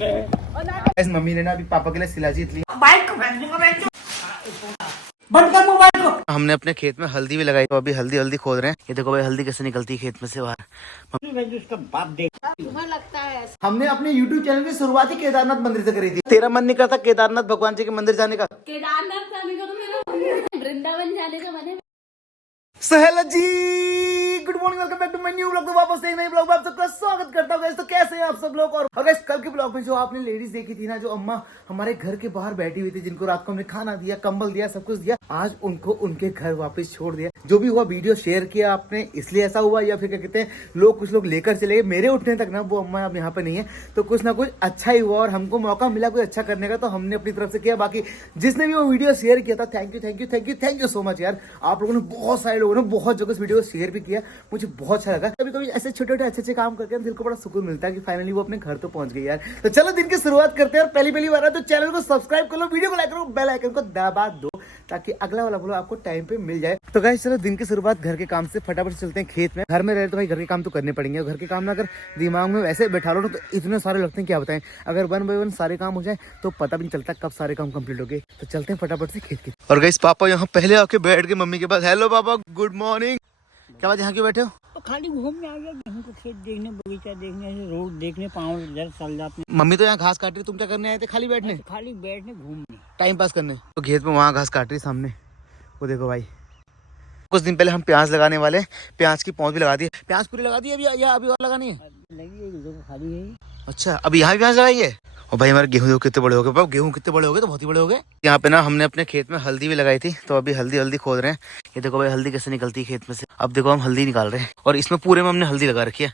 इस मम्मी ने ना अभी पापा के लिए शिलाजीत ली। हमने अपने खेत में हल्दी भी लगाई, तो अभी हल्दी हल्दी खोद रहे हैं। ये देखो भाई हल्दी कैसे निकलती है खेत में से बाहर। तुम्हें लगता है हमने अपने YouTube चैनल की शुरुआत ही केदारनाथ मंदिर से करी थी। तेरा मन नहीं करता केदारनाथ भगवान जी के मंदिर जाने का? केदारनाथ जाने का तो मेरा वृंदावन जाने का मन है। Sahela ji good morning, welcome back to my new blog. तो वापस एक नए ब्लॉग में आप सबका स्वागत करता हूँ। तो कैसे हैं आप सब लोग? और guys, कल के ब्लॉग में जो आपने लेडीज देखी थी ना, जो अम्मा हमारे घर के बाहर बैठी हुई थी, जिनको रात को हमने खाना दिया, कंबल दिया, सब कुछ दिया, आज उनको उनके घर वापस छोड़ दिया। जो भी हुआ वीडियो शेयर किया आपने, इसलिए ऐसा हुआ, या फिर क्या कहते हैं लोग, कुछ लोग लेकर चले गए। मेरे उठने तक ना वो अम्मा अब यहाँ पे नहीं है, तो कुछ ना कुछ अच्छा ही हुआ और हमको मौका मिला कुछ अच्छा करने का, तो हमने अपनी तरफ से किया। बाकी जिसने भी वो वीडियो शेयर किया था, thank you thank you thank you thank you so much यार। आप लोगों ने, बहुत सारे लोगों ने बहुत जगह इस वीडियो को शेयर भी किया, मुझे बहुत अच्छा लगा। कभी कभी ऐसे छोटे छोटे अच्छे अच्छे काम करके दिल को बड़ा सुकून मिलता है कि फाइनली वो अपने घर तो पहुंच गई यार। तो चलो दिन की शुरुआत करते हैं। और पहली बार है तो चैनल को सब्सक्राइब कर लो, वीडियो को लाइक करो, बेल आइकन को दबा दो ताकि अगला वाला बोलो आपको टाइम पे मिल जाए। तो गाइस चलो दिन की शुरुआत घर के काम से फटाफट चलते हैं खेत में। घर में रहे तो भाई घर के काम तो करने पड़ेंगे। घर के काम ना अगर दिमाग में वैसे बैठा लो तो इतने सारे लगते हैं, क्या बताएं। अगर 1 बाय 1 सारे काम हो जाए तो पता भी नहीं चलता कब सारे काम कंप्लीट हो गए। तो चलते हैं फटाफट से खेत की। और गाइस पापा यहाँ पहले आके बैठ गए मम्मी के पास। हेलो पापा, गुड मॉर्निंग। क्या बात, यहाँ क्यों बैठे हो? तो खाली घूमने आ गया, गेहूं को खेत देखने, बगीचा देखने, रोड देखने, पाँव इधर चल जाते। मम्मी तो यहाँ घास काट रही, तुम क्या करने आए थे? खाली बैठने, खाली बैठने, घूमने, टाइम पास करने। तो खेत में वहाँ घास काट रही सामने, वो देखो भाई। कुछ दिन पहले हम प्याज लगाने वाले, प्याज की पौध भी लगा दी। प्याज पूरी लगा दी अभी, या अभी और लगानी है? लगी है, देखो खाली है। अच्छा, अभी यहाँ भी प्याज लगाइए। और भाई हमारे गेहूं देखो कितने बड़े हो गए। पापा गेहूं कितने बड़े हो गए, तो बहुत ही बड़े हो गए। यहाँ पे ना हमने अपने खेत में हल्दी भी लगाई थी, तो अभी हल्दी हल्दी खोद रहे हैं। ये देखो भाई हल्दी कैसे निकलती है खेत में से। अब देखो हम हल्दी निकाल रहे हैं, और इसमें पूरे में हमने हल्दी लगा रखी है।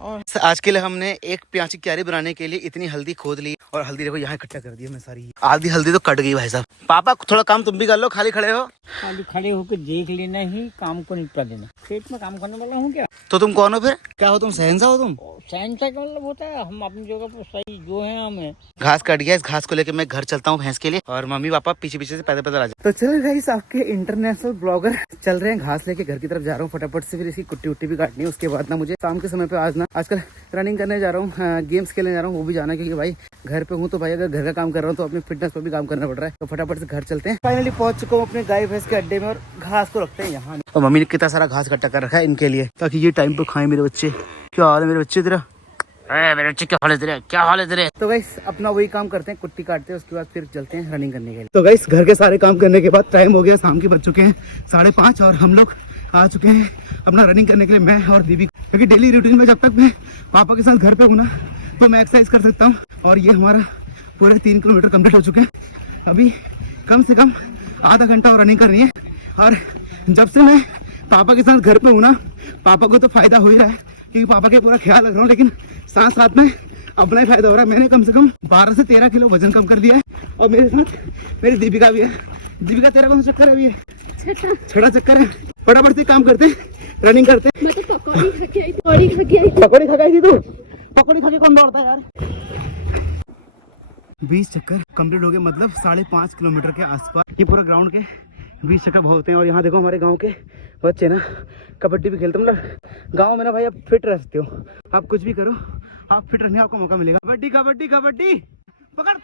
और आज के लिए हमने एक प्याज की क्यारी बनाने के लिए इतनी हल्दी खोद ली, और हल्दी देखो यहाँ इकट्ठा कर दी हमने सारी। आधी हल्दी तो कट गई भाई साहब। पापा थोड़ा काम तुम भी कर लो, खाली खड़े हो। खाली खड़े होकर देख लेना ही काम को निपटा देना। खेत में काम करने वाला हूँ क्या? तो तुम कौन हो फिर? क्या हो तुम? शहंशाह हो तुम? शहंशाह का मतलब होता है हम अपनी जगह पर सही जो है। हमें घास कट गया, इस घास को लेके मैं घर चलता हूँ भैंस के लिए, और मम्मी पापा पीछे पीछे से पैदल पैदल आ जाए। तो चलो गाइस, आपके इंटरनेशनल ब्लॉगर चल रहे हैं, घास लेके घर की तरफ जा रहा हूँ फटाफट से। फिर इसकी कुट्टी उट्टी भी काटनी है। उसके बाद ना मुझे शाम के समय पे आजकल रनिंग करने जा रहा हूँ, गेम्स खेलने जा रहा हूँ, वो भी जाना है, क्योंकि भाई घर पे हूँ तो भाई अगर घर का काम कर रहा हूँ तो अपनी फिटनेस पर भी काम करना पड़ रहा है। तो फटाफट से घर चलते हैं। फाइनली पहुंच चुका हूँ अपने गाय भैंस के अड्डे में, और घास को रखते हैं यहाँ। और मम्मी ने कितना सारा घास इकट्ठा कर रखा है इनके लिए, ताकि ये टाइम पे खाएं मेरे बच्चे। क्या हाल है मेरे बच्चे तेरा? मेरे बच्चे क्या हाल है तेरे? क्या हाल है तेरे? तो गाइस अपना वही काम करते हैं, कुट्टी काटते हैं, उसके बाद फिर चलते हैं रनिंग करने के लिए। तो गाइस घर के सारे काम करने के बाद टाइम हो गया, शाम के बज चुके हैं 5:30, और हम लोग आ चुके हैं अपना रनिंग करने के लिए, मैं और दीदी। क्योंकि डेली रूटीन में जब तक मैं पापा के साथ घर पे हूँ ना, तो मैं एक्सरसाइज कर सकता हूँ। और ये हमारा पूरे 3 किलोमीटर कम्प्लीट हो चुके हैं। अभी कम से कम आधा घंटा और रनिंग करनी है। और जब से मैं पापा के साथ घर पे हूँ ना, पापा को तो फायदा हो ही रहा है, क्योंकि पापा के पूरा ख्याल रख रहा हूँ, लेकिन साथ साथ में अपना ही फायदा हो रहा है। मैंने कम से कम 12 से 13 किलो वजन कम कर दिया है। और मेरे साथ मेरी दीपिका भी है। दीपिका तेरा कौन सा चक्कर है? अभी छड़ा चक्कर है। फटाफट से काम करते हैं, रनिंग करते हैं। मैं तो पकौड़ी खा के आई थी। पकौड़ी खा के आई थी। तू पकौड़ी खा के कौन दौड़ता है यार? 20 चक्कर कंप्लीट हो गए, मतलब 5.5 किलोमीटर के आसपास। ये पूरा ग्राउंड के 20 चक्कर होते हैं। और यहाँ देखो हमारे गांव के बच्चे ना कबड्डी भी खेलते हैं। मतलब गांव में ना भाई आप फिट रह सकते हो, आप कुछ भी करो, आप फिट रहने का आपको मौका मिलेगा। कबड्डी कबड्डी कबड्डी पकड़।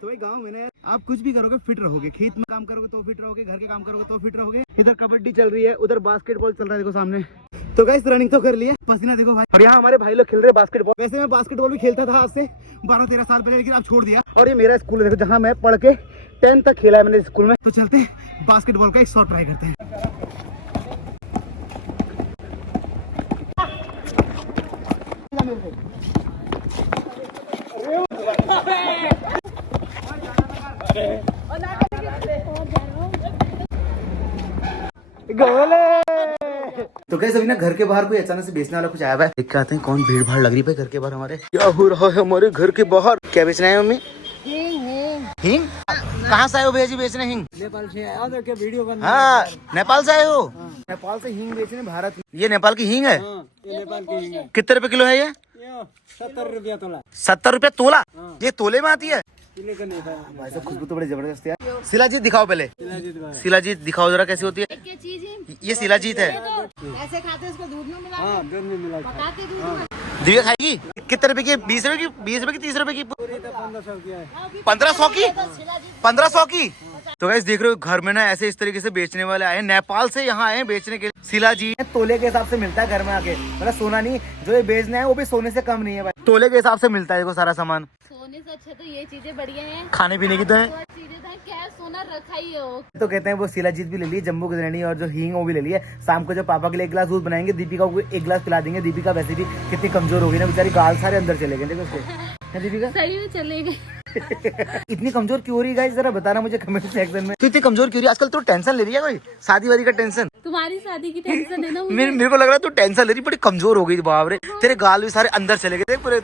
तो भाई गांव में ना आप कुछ भी करोगे फिट रहोगे। खेत में काम करोगे तो फिट रहोगे, घर के काम करोगे तो फिट रहोगे। इधर कबड्डी चल रही है, उधर बास्केटबॉल चल रहा है, देखो सामने। तो गाइस रनिंग तो कर लिया, पसीना देखो भाई। और यहाँ हमारे भाई लोग खेल रहे हैं बास्केटबॉल। वैसे मैं बास्केटबॉल भी खेलता था आज से 12-13 साल पहले, लेकिन अब छोड़ दिया। और ये मेरा स्कूल है देखो, जहाँ मैं पढ़ के 10th तक खेला है मैंने स्कूल में। तो चलते हैं बास्केटबॉल का एक शॉट ट्राई करते हैं। तो कैसे अभी ना घर के बाहर कोई अचानक से बेचने वाला कुछ आया हुआ है, देख के आते हैं कौन भीड़ भाड़ लग रही है घर के बाहर हमारे। क्या हो रहा है हमारे घर के बाहर? क्या बेचना है मम्मी? हिंग। कहाँ से आए हो भैया जी बेचने हिंग? नेपाल से आया, देखिए वीडियो बना। हाँ नेपाल से आए हो? नेपाल से हिंग बेचने भारत। ये नेपाल की हिंग है? ये नेपाल की हिंग है। कितने रुपए किलो है ये? 70 रुपया तोला। 70 रुपया तोला? ये तोले में आती है? भाई साहब खुशबू तो बड़ी जबरदस्त है यार। शिलाजीत दिखाओ पहले, शिलाजीत दिखाओ जरा कैसी होती है। क्या चीज है ये शिलाजीत है। ऐसे खाते हैं, इसको दूध में मिला पका के दूध में। दिव्या खाएगी। कितने रुपए की? 20 रुपए की, 20 रुपए की, 30 रुपए की, 1500 की, 1500 की। तो गाइस देख रहे हो घर में ना ऐसे इस तरीके से बेचने वाले आए हैं, नेपाल से यहाँ आए हैं बेचने के लिए। शिलाजीत तोले के हिसाब से मिलता है घर में आके, मतलब सोना नहीं, जो ये बेचना है वो भी सोने से कम नहीं है भाई, तोले के हिसाब से मिलता है देखो सारा सामान। सोने से अच्छा तो ये चीजें बढ़िया हैं। खाने पीने की तो है, चीजें था क्या सोना रखा ही हो। तो कहते हैं वो शिलाजीत भी ले ली, जम्बू गजरानी और जो हींग वो भी ले लिया। शाम को जो पापा के लिए 1 गिलास दूध बनाएंगे, दीपिका को 1 गिलास पिला देंगे। दीपिका वैसे भी कितनी कमजोर हो गई ना बेचारी, गाल सारे अंदर चले गए देखो उसके, है दीपिका? सही में चले गए। इतनी कमजोर क्यों हो रही है गाइस, जरा बताना मुझे कमेंट सेक्शन में। तो इतनी कमजोर क्यों रही है आजकल? तो टेंशन ले रही है कोई शादी वादी का टेंशन? तुम्हारी शादी की टेंशन है ना मुझे। मेरे को लग रहा है तू टेंशन ले रही, बड़ी कमजोर हो गई बाप रे। तेरे गाल भी सारे अंदर चले गए थे पूरे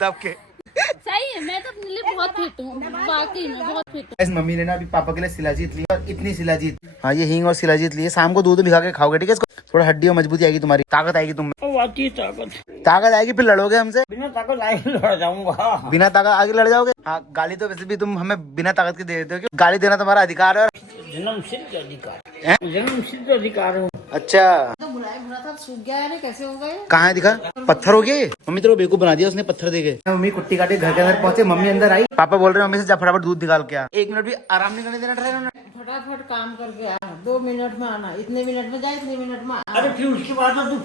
दब के। सही है, मैं तो अपने लिए बहुत फिट हूँ, वाकई में बहुत फिट हूँ। इस मम्मी ने ना अभी पापा के लिए शिलाजीत ली और इतनी शिलाजीत, हाँ ये हींग और शिलाजीत लिए। शाम को दूध भिगा के खाओगे ठीक है? इसको थोड़ा हड्डी और मजबूती आएगी, तुम्हारी ताकत आएगी, तुम ताकत आएगी, फिर लड़ोगे हमसे। बिना ताकत आगे लड़ जाऊंगा। बिना ताकत आगे लड़ जाओगे? हाँ गाली तो वैसे भी तुम हमें बिना ताकत के दे देते हो, क्यों? गाली देना तुम्हारा अधिकार है। जन्म सिद्ध अधिकार, हैं? जन्म सिद्ध अधिकार हो। अच्छा तो बुलाया बुरा था, सूख गया है, कैसे हो गए? कहाँ है दिखा? पत्थर हो गए मम्मी, तेरे को बेवकूफ बना दिया उसने पत्थर देके। मम्मी कुट्टी काटे घर के अंदर पहुंचे, मम्मी अंदर आई, पापा बोल रहे हैं मम्मी से जा फटाफट दूध निकाल के आ। 1 मिनट भी आराम नहीं करने देना ड्राइवर। फटाफट काम करके आ, 2 मिनट में आना, इतने मिनट में जाए, इतने मिनट में आ। अरे फिर उसके बाद तो तू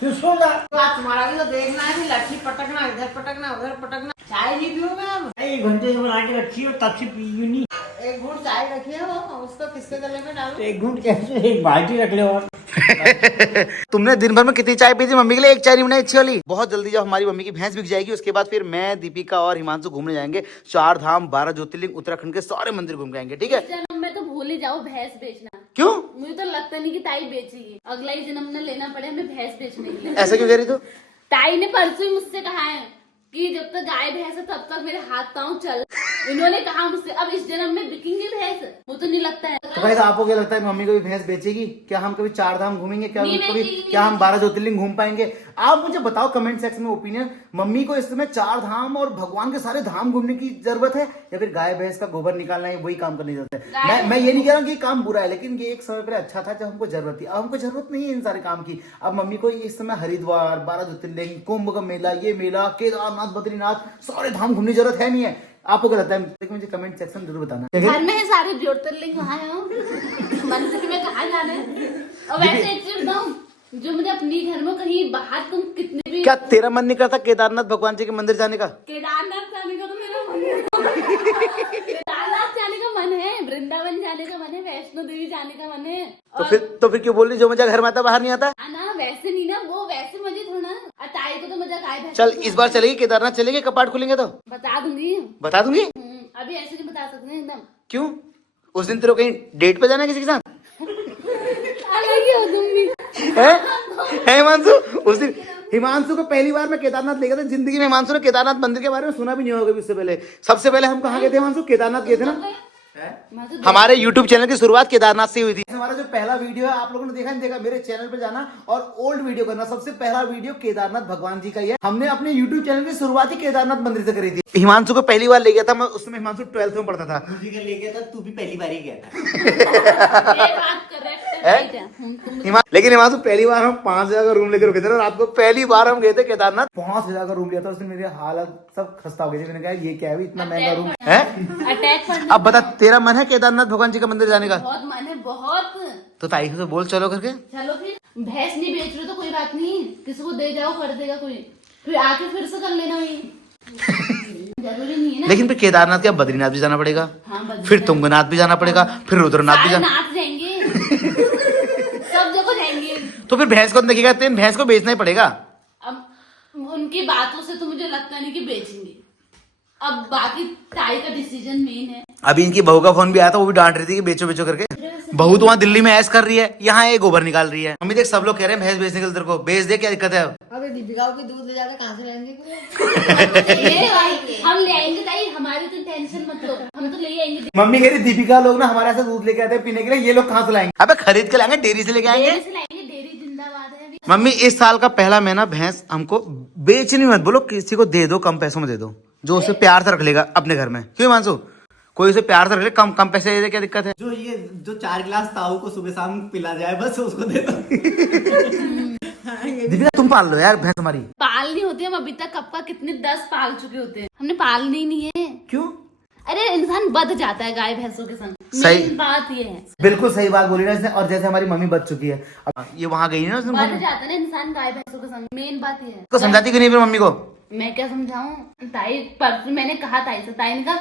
फिर सो जा। तो आज तुम्हारा भी तो देखना है, कि लट्ठी पटकना, इधर पटकना, उधर पटकना। चाय नहीं पियो मैं अब। 1 घंटे से बना के रखी हो, तब से पी नहीं। 1 घूंट चाय रखिए हो, उसको किसके गले में डालो? 1 घूंट कैसे, 1 बाल्टी रख ले। और तुमने दिन भर में कितनी चाय पी थी? मम्मी के लिए 1 चाय नहीं बनाई अच्छी वाली। बहुत जल्दी जब हमारी मम्मी की भैंस बिक जाएगी, उसके बाद फिर मैं, दीपिका और हिमांशु घूमने जाएंगे 4 धाम 12 ज्योतिर्लिंग उत्तराखंड के सारे मंदिर घूम के आएंगे ठीक है? जन्म में तो भूल ही जाओ भैंस बेचना। क्यों? मुझे तो लगता नहीं कि ताई बेचेगी, अगला ही जन्म में लेना पड़े हमें भैंस बेचने के लिए। ऐसा क्यों कह रही तू? ताई ने परसों ही मुझसे कहा है कि जब तक गाय भैंस है तब तक मेरे हाथ पाँव चल। इन्होंने कहा मुझसे, अब इस जन्म में बिकेंगे भैंस? वो तो नहीं लगता है। तो भाई आपको क्या लगता है मम्मी को भी भैंस बेचेगी? क्या हम कभी 4 धाम घूमेंगे? क्या नहीं कभी बेचेगी, क्या हम 12 ज्योतिर्लिंग घूम पाएंगे? आप मुझे बताओ कमेंट सेक्शन में ओपिनियन। मम्मी को इस समय 4 धाम और भगवान के सारे धाम घूमने की जरूरत है, या फिर गाय भैंस का गोबर निकालना है वही काम करने की जरूरत है? मैं ये नहीं कह रहा हूँ कि काम बुरा है, लेकिन ये एक समय पहले अच्छा था जब हमको जरूरत थी। अब हमको जरूरत नहीं है इन सारे काम की। अब मम्मी को इस समय हरिद्वार, 12 ज्योतिर्लिंग, कुंभ का मेला, ये मेला, केदारनाथ, बद्रीनाथ, सारे धाम घूमने की जरूरत है नहीं है। आपको क्या लगता है? मुझे कमेंट सेक्शन जरूर बताना। घर में है सारे ज्योतिर्लिंग, कहाँ है मंदिर में, कहाँ जाना है? और वैसे एक चीज बताऊं, जो मुझे अपनी घर में कहीं बाहर तुम कितने भी, क्या तेरा मन नहीं करता केदारनाथ भगवान जी के मंदिर जाने का? केदारनाथ जाने का तो मेरा मन है। केदारनाथ जाने का मन है, वृंदावन जाने का मन है, वैष्णो देवी जाने का मन है। तो फिर क्यों बोल रही जो मजा घर में आता बाहर नहीं आता? ना वैसे नहीं ना, वो वैसे मजे थोड़ा। ताई को तो मजा गाय भैंस। चल इस बार चलेगी केदारनाथ, चलेगी कपाट खुलेंगे तो बता दूंगी। बता दूंगी। अभी ऐसे नहीं बता सकते हैं एकदम। क्यों? उस दिन तेरे को कहीं डेट पे जाना है किसी के साथ? अलग ही हो तुम भी। है हिमांशु? उस दिन हिमांशु को पहली बार मैं केदारनाथ ले गया था जिंदगी में। हिमांशु ने केदारनाथ मंदिर के बारे में सुना भी नहीं होगा उससे पहले। सबसे पहले हम कहाँ गए थे हिमांशु? केदारनाथ गए थे ना। हमारे YouTube चैनल की शुरुआत केदारनाथ से हुई थी। हमारा जो पहला वीडियो है आप लोगों ने देखा नहीं देखा, मेरे चैनल पे जाना और ओल्ड वीडियो करना। सबसे पहला वीडियो केदारनाथ भगवान जी का ही है। हमने अपने YouTube चैनल की शुरुआत ही केदारनाथ मंदिर से करी थी। हिमांशु को पहली बार ले गया था मैं, उस समय हिमांशु 12th में पढ़ता था। दूसरी का ले गया था, तू भी पहली बार ही गया था। ये बात correct है, right है। लेकिन हिमांशु पहली बार हम 5,000 का रूम लेकर रुके थे रात को। पहली बार हम गए थे केदारनाथ, 5,000 का रूम लिया था उसने। मेरी हालत सब खस्ता हो गई थी। मैंने कहा ये क्या है इतना महंगा रूम है? अटैक पड़ने। अब बता तेरा मन है केदारनाथ भगवान जी का मंदिर जाने का? बहुत मन है, बहुत। तो ताई से बोल चलो करके। चलो फिर, भैंस नहीं बेच रहे तो कोई बात नहीं, किसी को दे जाओ, कर देगा कोई, फिर आके फिर से कर लेना वही। जरूरी नहीं है ना। लेकिन फिर केदारनाथ क्या बद्रीनाथ भी जाना पड़ेगा, हाँ, बद्रीनाथ। फिर तुंगनाथ भी जाना पड़ेगा, फिर रुद्रनाथ भी सारे जाना। नाथ जाएंगे। सब जगह जाएंगे। तो फिर भैंस को देखिएगा, तेन भैंस को बेचना ही पड़ेगा। अब उनकी बातों से तो मुझे लगता नहीं कि बेचेंगे। अब बाकी ताई का डिसीजन मेन है। अभी इनकी बहू का फोन भी आया था, वो भी डांट रही थी कि बेचो बेचो करके। बहू तो वहाँ दिल्ली में ऐश कर रही है, यहाँ ये गोबर निकाल रही है। मम्मी देख सब लोग कह रहे हैं भैंस बेचने के लिए, तेरे को बेच दे, क्या दिक्कत है? अबे दीपिका की दूध ले जाकर कहाँ से लाएंगे? हम ले आएंगे ताई, हमारी तो टेंशन मत लो, हम तो ले आएंगे। मम्मी कह रही दीपिका लोग ना हमारे ऐसे दूध लेके आते हैं पीने के लिए, ये लोग कहाँ से लाएंगे? अबे खरीद के लाएंगे, डेयरी से लेके आएंगे। डेयरी से लाएंगे, डेयरी जिंदाबाद है अभी। मम्मी इस साल का पहला महीना भैंस हमको बेचनी मत बोलो, किसी को दे दो, कम पैसों में दे दो, जो उसे प्यार से रख लेगा अपने घर में, क्यों हिमांशु? कोई उसे प्यार से रख ले, कम कम पैसे दे दे, क्या दिक्कत है? जो 4 गिलास ताऊ को सुबह शाम पिला जाए बस उसको दे दो। दीपिका तुम पाल लो यार भैंस हमारी। पालनी होती है, हम अभी तक कब का कितने 10 पाल चुके होते हैं, हमने पालनी नहीं है। क्यों? अरे इंसान बच जाता है गाय भैंसों के संग, सही। मेन बात ये है। बिल्कुल सही बात बोली ना इसने, और जैसे हमारी मम्मी बच चुकी है, अब ये वहां गई ना, उसने बच जाता है ना इंसान गाय भैंसों के संग, मेन बात ये है। तो समझाती क्यों नहीं फिर मम्मी को? मैं क्या समझाऊं ताई, परसों मैंने कहा ताई से, ताई ने कहा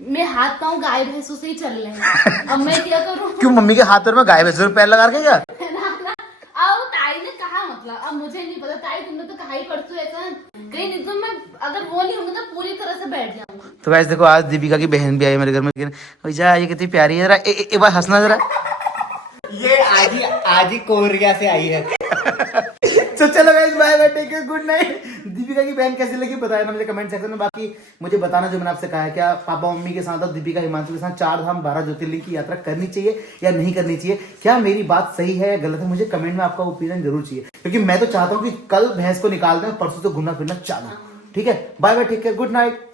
मैं हाथ पाँव गाय भैंसों से ही चल रहे हैं, अब मैं क्या करूं? क्यों मम्मी के हाथ पैर में गाय भैंस में पैर लगा के क्या? अब ताई ने कहा, मतलब अब मुझे नहीं पता, ताई तुमने तो कहा ही परसों ऐसा, कहीं नहीं तो मैं अगर वो नहीं होंगे तो पूरी तरह से बैठ जाऊंगा। तो वैसे देखो आज दीपिका की बहन भी आई मेरे घर में, भैया ये कितनी प्यारी है, जरा एक बार हंसना जरा। ये आज ही कोरिया से आई है। तो चलो guys bye bye, take care, good night. Deepika की बहन कैसी लगी बताया ना मुझे कमेंट सेक्शन में। बाकी मुझे बताना जो मैंने आपसे कहा है, क्या पापा मम्मी के साथ और दीपिका हिमांशु के साथ 4 धाम 12 ज्योतिर्लिंग की यात्रा करनी चाहिए या नहीं करनी चाहिए? क्या मेरी बात सही है या गलत है? मुझे कमेंट में आपका ओपिनियन जरूर चाहिए, क्योंकि मैं तो चाहता हूँ कि कल भैंस को निकाल दें, परसों तो घूमना फिरना चालू। ठीक है, bye bye, take care, good night.